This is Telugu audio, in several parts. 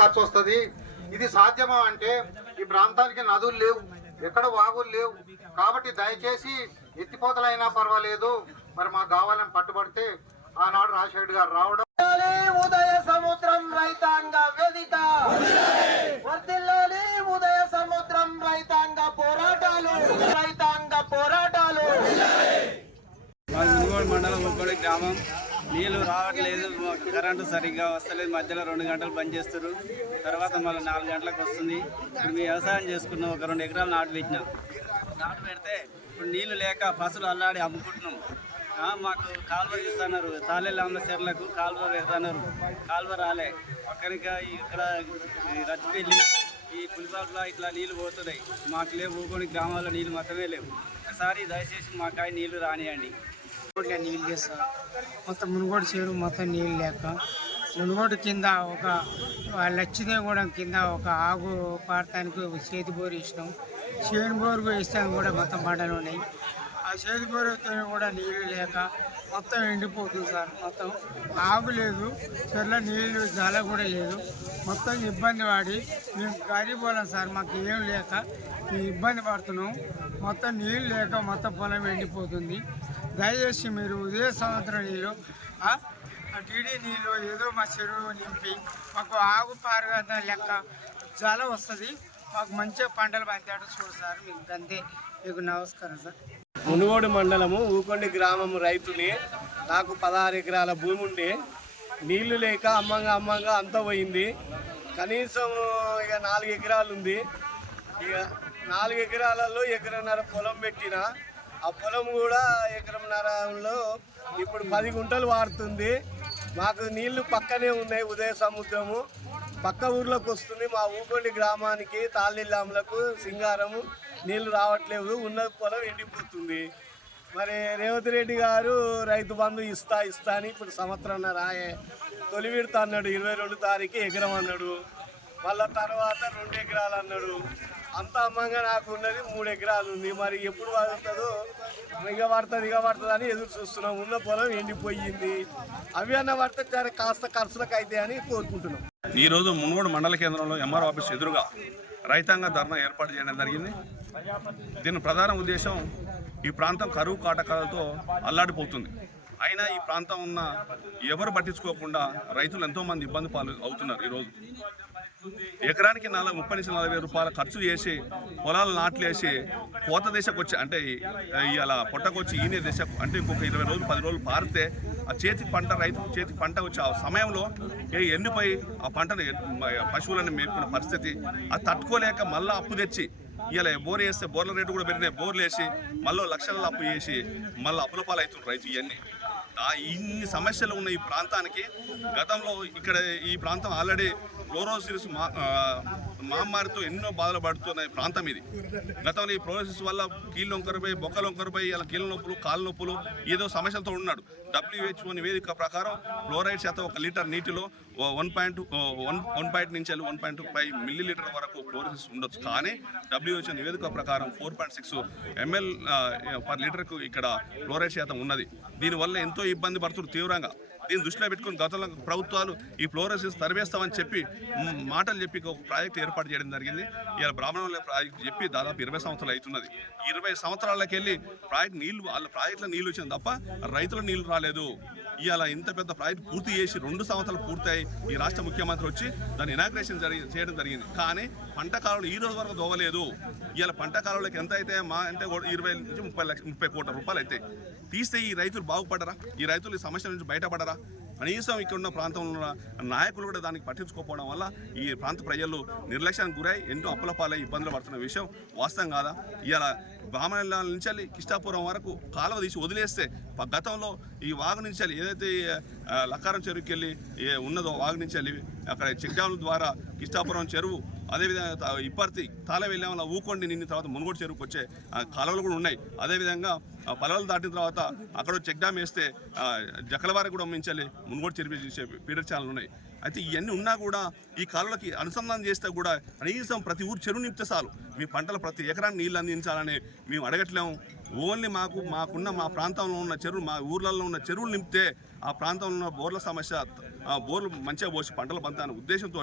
ఖర్చు వస్తుంది. ఇది సాధ్యమా అంటే ఈ ప్రాంతానికి నదులు లేవు, ఎక్కడ వాగులు లేవు. కాబట్టి దయచేసి ఎత్తిపోతలైనా పర్వాలేదు, మరి మాకు కావాలని పట్టుబడితే ఆనాడు రాజశేఖర్ గారు రావడం. ఉదయ సముద్రం రైతాంగ వేదిక వర్ధిల్లాలి, ఉదయ సముద్రం రైతాంగ పోరాటాలు, రైతాంగ పోరాటాలు. మునుగోడు మండలం మునుగోడు గ్రామం. నీళ్ళు రావట్లేదు, కరెంటు సరిగ్గా వస్తలేదు. మధ్యలో 2 గంటలు బంద్ చేస్తారు, తర్వాత మళ్ళీ 4 గంటలకు వస్తుంది. ఇప్పుడు మేము వ్యవసాయం చేసుకున్నాం, ఒక 2 ఎకరాలు నాటు పెట్టినాం. నాటు పెడితే ఇప్పుడు నీళ్లు లేక పసులు అల్లాడి అమ్ముకుంటున్నాం. మాకు కాలువ తీస్తున్నారు, తాళేళ్ళ చెర్లకు కాలువ పెడుతున్నారు, కాలువ రాలే. పక్కనిక ఇక్కడ రచ్చిపెల్లి, ఈ పులిపాపల ఇట్లా నీళ్ళు పోతున్నాయి. మాకు లేవు, ఊకొని గ్రామాల్లో నీళ్ళు మొత్తమే లేవు. ఒకసారి దయచేసి మాకాయ నీళ్లు రానియండి. నీళ్ళు లేదు సార్, మొత్తం మునుగోడు చెరువు మొత్తం నీళ్ళు లేక, మునుగోడు కింద ఒక లచ్చిదేగూడెం కింద ఒక ఆగు పాడటానికి చేతి బోరు ఇచ్చినాం. చేను బోరు ఇస్తాను కూడా మొత్తం బండలు ఉన్నాయి. ఆ చేతి బోరుతో కూడా నీళ్ళు లేక మొత్తం ఎండిపోతుంది సార్. మొత్తం ఆగు లేదు, చెర్ల నీళ్ళు జల కూడా లేదు. మొత్తం ఇబ్బంది పడి మేము గరీబోళ్ళం సార్, మాకు ఏం లేక మేము ఇబ్బంది పడుతున్నాం. మొత్తం నీళ్ళు లేక మొత్తం పొలం ఎండిపోతుంది. దయచేసి మీరు ఉదయ సముద్రం నీళ్ళు, టీడీ నీళ్ళు ఏదో మా చెరువు నింపి మాకు ఆగు పారుగా లెక్క జల వస్తుంది, మాకు మంచిగా పంటలు పంచాడు చూడు సార్. మీకు అంతే, మీకు నమస్కారం సార్. మునుగోడు మండలము ఊకొండి గ్రామం రైతుని. నాకు 16 ఎకరాల భూమి ఉండి నీళ్లు లేక అమ్మంగా అంతా పోయింది. కనీసం ఇక 4 ఎకరాలు ఉంది. ఇక 4 ఎకరాలలో 1.5 ఎకరం పొలం పెట్టిన, ఆ పొలం కూడా 1.5 ఎకరంలో ఇప్పుడు 10 గుంటలు వాడుతుంది. మాకు నీళ్లు పక్కనే ఉన్నాయి, ఉదయ సముద్రము పక్క ఊర్లోకి వస్తుంది. మా ఊకొండి గ్రామానికి తాళ్ళిల్లాములకు సింగారము నీళ్లు రావట్లేదు, ఉన్న పొలం ఎండిపోతుంది. మరి రేవంత్ రెడ్డి గారు రైతు బంధు ఇస్తా అని ఇప్పుడు సంవత్సరం రాయే తొలి విడత అన్నాడు, 22 తారీఖు ఎకరం అన్నాడు. మళ్ళా తర్వాత 2 ఎకరాలు అన్నాడు. అంత అమ్మంగా నాకు ఉన్నది 3 ఎకరాలు ఉంది. మరి ఎప్పుడు పడుతుందో, ఇక పడుతుంది అని ఎదురు చూస్తున్నాం. ఉన్న పొలం ఎండిపోయింది. అవి అన్న పడితే కాస్త ఖర్చులకు అయితే అని కోరుకుంటున్నాం. ఈరోజు మునుగోడు మండల కేంద్రంలో ఎంఆర్ఓ ఆఫీస్ ఎదురుగా రైతాంగ ధర్నా ఏర్పాటు చేయడం జరిగింది. దీని ప్రధాన ఉద్దేశం, ఈ ప్రాంతం కరువు కాటకాలతో అల్లాడిపోతుంది. అయినా ఈ ప్రాంతం ఉన్న ఎవరు పట్టించుకోకుండా రైతులు ఎంతోమంది ఇబ్బంది పాలు అవుతున్నారు. ఈరోజు ఎకరానికి 30 నుంచి 40 రూపాయలు ఖర్చు చేసి పొలాలు నాట్లేసి కోత దశకు వచ్చి, అంటే ఇలా పొట్టకొచ్చి ఈనే దశకు, అంటే ఇంకొక 20 రోజులు 10 రోజులు పారితే ఆ రైతు చేతికి పంట వచ్చే ఆ సమయంలో ఎండిపోయి ఆ పంటను పశువులను మేపుకున్న పరిస్థితి. అది తట్టుకోలేక మళ్ళీ అప్పు తెచ్చి, ఇలా బోర్ వేస్తే బోర్ల రేటు కూడా పెరిగినాయి, బోర్లు వేసి మళ్ళీ లక్షల అప్పు చేసి మళ్ళీ అప్పుల పాలు అవుతున్నారు రైతు. ఇవన్నీ ఇన్ని సమస్యలు ఉన్న ఈ ప్రాంతానికి గతంలో ఇక్కడ ఈ ప్రాంతం ఆల్రెడీ ఫ్లోరోసిస్ మహమ్మారితో ఎన్నో బాధలు పడుతున్న ప్రాంతం ఇది. గతంలో ఈ ఫ్లోరోసిస్ వల్ల కీళ్ళు వంకరపోయి, బొక్కలు వంకరపోయి, ఇలా కీళ్ళ నొప్పులు, కాళ్ళ నొప్పులు ఏదో సమస్యలతో ఉన్నాడు. WHO నివేదిక ప్రకారం ఫ్లోరైడ్ శాతం 1 లీటర్ నీటిలో 1.1 నుంచి 1.5 మిల్లీలీటర్ వరకు ఫ్లోరోసిస్ ఉండొచ్చు. కానీ WHO నివేదిక ప్రకారం 4.6 ml పర్ లీటర్కు ఇక్కడ ఫ్లోరైడ్ శాతం ఉన్నది. దీనివల్ల ఎంతో ఇబ్బంది పడుతున్నారు తీవ్రంగా. దీన్ని దృష్టిలో పెట్టుకుని గతంలో ప్రభుత్వాలు ఈ ఫ్లోరోసిస్ తరివేస్తామని చెప్పి మాటలు చెప్పి ఒక ప్రాజెక్ట్ ఏర్పాటు చేయడం జరిగింది. ఇలా బ్రాహ్మణుల ప్రాజెక్ట్ చెప్పి దాదాపు 20 సంవత్సరాలు అవుతున్నది. 20 సంవత్సరాలకి వెళ్ళి ప్రాజెక్టులో నీళ్ళు వచ్చింది తప్ప రైతుల నీళ్లు రాలేదు. ఇవాళ ఇంత పెద్ద ప్రాజెక్ట్ పూర్తి చేసి 2 సంవత్సరాలు పూర్తయి ఈ రాష్ట్ర ముఖ్యమంత్రి వచ్చి దాన్ని ఇనాగ్రేషన్ చేయడం జరిగింది. కానీ పంట కాలంలో ఈ రోజు వరకు దోవలేదు. ఇవాళ పంట కాలంలోకి ఎంత అయితే అంటే 20 నుంచి 30 కోట్ల రూపాయలు అయితే తీస్తే ఈ రైతులు బాగుపడరా? ఈ రైతులు ఈ సమస్యల నుంచి బయటపడరా? కనీసం ఇక్కడ ఉన్న ప్రాంతంలో ఉన్న నాయకులు కూడా దానికి పట్టించుకోకపోవడం వల్ల ఈ ప్రాంత ప్రజలు నిర్లక్ష్యానికి గురై ఎన్నో అప్పుల పాలై ఇబ్బందులు పడుతున్న విషయం వాస్తవం కాదా? ఇవాళ బామల నుంచి కిష్టాపురం వరకు కాలువ తీసి వదిలేస్తే గతంలో ఈ వాగు నుంచి ఏదైతే లక్కారం చెరువుకి వెళ్ళి ఉన్నదో వాగు నుంచి అక్కడ చెక్ డ్యాముల ద్వారా కిష్టాపురం చెరువు, అదేవిధంగా ఇప్పర్తి తాళవెల్లామల ఊకొండి నిన్న తర్వాత మునుగోడు చెరువుకి వచ్చే కాలువలు కూడా ఉన్నాయి. అదేవిధంగా పొలాలు దాటిన తర్వాత అక్కడ చెక్ డ్యామ్ వేస్తే జకలవారిగూడెం నుంచి మునుగోడు చెరువు చేసే ఫీడర్ ఛానల్ ఉన్నాయి. అయితే ఇవన్నీ ఉన్నా కూడా ఈ కాలువలకి అనుసంధానం చేస్తే కూడా కనీసం ప్రతి ఊరు చెరువు నింపితే చాలు. మీ పంటలు ప్రతి ఎకరానికి నీళ్ళు అందించాలని మేము అడగట్లేము. ఓన్లీ మాకున్న మా ప్రాంతంలో ఉన్న చెరువులు, మా ఊర్లలో ఉన్న చెరువులు నింపితే ఆ ప్రాంతంలో ఉన్న బోర్ల సమస్య, బోర్లు మంచిగా పోసి పంటలు పంతానే ఉద్దేశంతో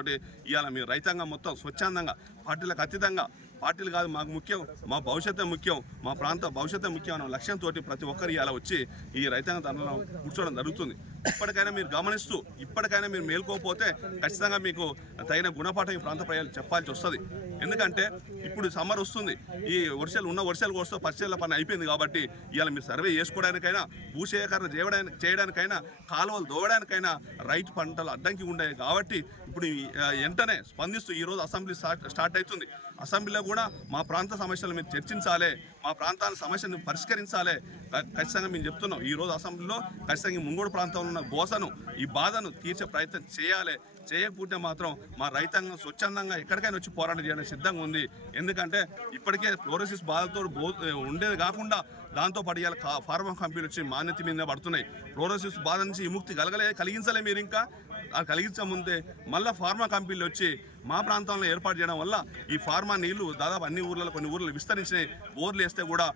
ఇవాళ మీ రైతాంగం మొత్తం స్వచ్ఛందంగా, పార్టీలకు అతీతంగా, పార్టీలు కాదు మాకు ముఖ్యం, మా భవిష్యత్తే ముఖ్యం, మా ప్రాంత భవిష్యత్తే ముఖ్యం అనే లక్ష్యంతో ప్రతి ఒక్కరు ఇలా వచ్చి ఈ రైతాంగ ధరలో కూర్చోవడం జరుగుతుంది. ఇప్పటికైనా మీరు గమనిస్తూ ఇప్పటికైనా మీరు మేల్కోకపోతే ఖచ్చితంగా మీకు తగిన గుణపాఠం ఈ ప్రాంత ప్రజలు చెప్పాల్సి వస్తుంది. ఎందుకంటే ఇప్పుడు సమ్మర్ వస్తుంది, ఈ ఉన్న వర్షాలు వస్తూ పచ్చళ్ళ పని అయిపోయింది కాబట్టి ఇవాళ మీరు సర్వే చేసుకోవడానికైనా, భూసేకరణ చేయడానికైనా, కాలువలు దోవడానికైనా రైతు పంటలు అడ్డంకి ఉండేవి కాబట్టి ఇప్పుడు వెంటనే స్పందిస్తూ ఈరోజు అసెంబ్లీ స్టార్ట్ అవుతుంది. అసెంబ్లీలో కూడా మా ప్రాంత సమస్యలు మీరు చర్చించాలి, మా ప్రాంతాల సమస్యను పరిష్కరించాలి. ఖచ్చితంగా మేము చెప్తున్నాం, ఈరోజు అసెంబ్లీలో ఖచ్చితంగా ఈ మునుగోడు ప్రాంతంలో ఉన్న గోసను, ఈ బాధను తీర్చే ప్రయత్నం చేయాలి. చేయకపోతే మాత్రం మా రైతాంగం స్వచ్ఛందంగా ఎక్కడికైనా వచ్చి పోరాటం చేయడానికి సిద్ధంగా ఉంది. ఎందుకంటే ఇప్పటికే ఫ్లోరోసిస్ బాధతో ఉండేది కాకుండా దాంతోపాటు ఇవాళ ఫార్మా కంపెనీలు వచ్చి మాన్యత మీద పడుతున్నాయి. ఫ్లోరోసిస్ బాధ నుంచి విముక్తి కలిగించలే మీరు ఇంకా కలిగించముందే మళ్ళీ ఫార్మా కంపెనీలు వచ్చి మా ప్రాంతంలో ఏర్పాటు చేయడం వల్ల ఈ ఫార్మా నీళ్లు దాదాపు అన్ని ఊర్లలో కొన్ని ఊర్లలో విస్తరించినాయి. బోర్లు వేస్తే కూడా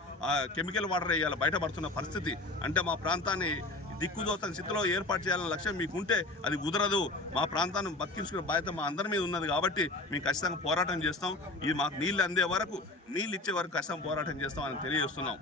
కెమికల్ వాటర్ వేయాలి బయటపడుతున్న పరిస్థితి. అంటే మా ప్రాంతాన్ని దిక్కుదోతని స్థితిలో ఏర్పాటు చేయాలనే లక్ష్యం మీకుంటే అది కుదరదు. మా ప్రాంతాన్ని బతికించుకునే బాధ్యత మా అందరి మీద ఉన్నది కాబట్టి మేము ఖచ్చితంగా పోరాటం చేస్తాం. ఇది మాకు నీళ్ళు అందే వరకు, నీళ్ళు ఇచ్చే వరకు ఖచ్చితంగా పోరాటం చేస్తాం అని తెలియజేస్తున్నాం.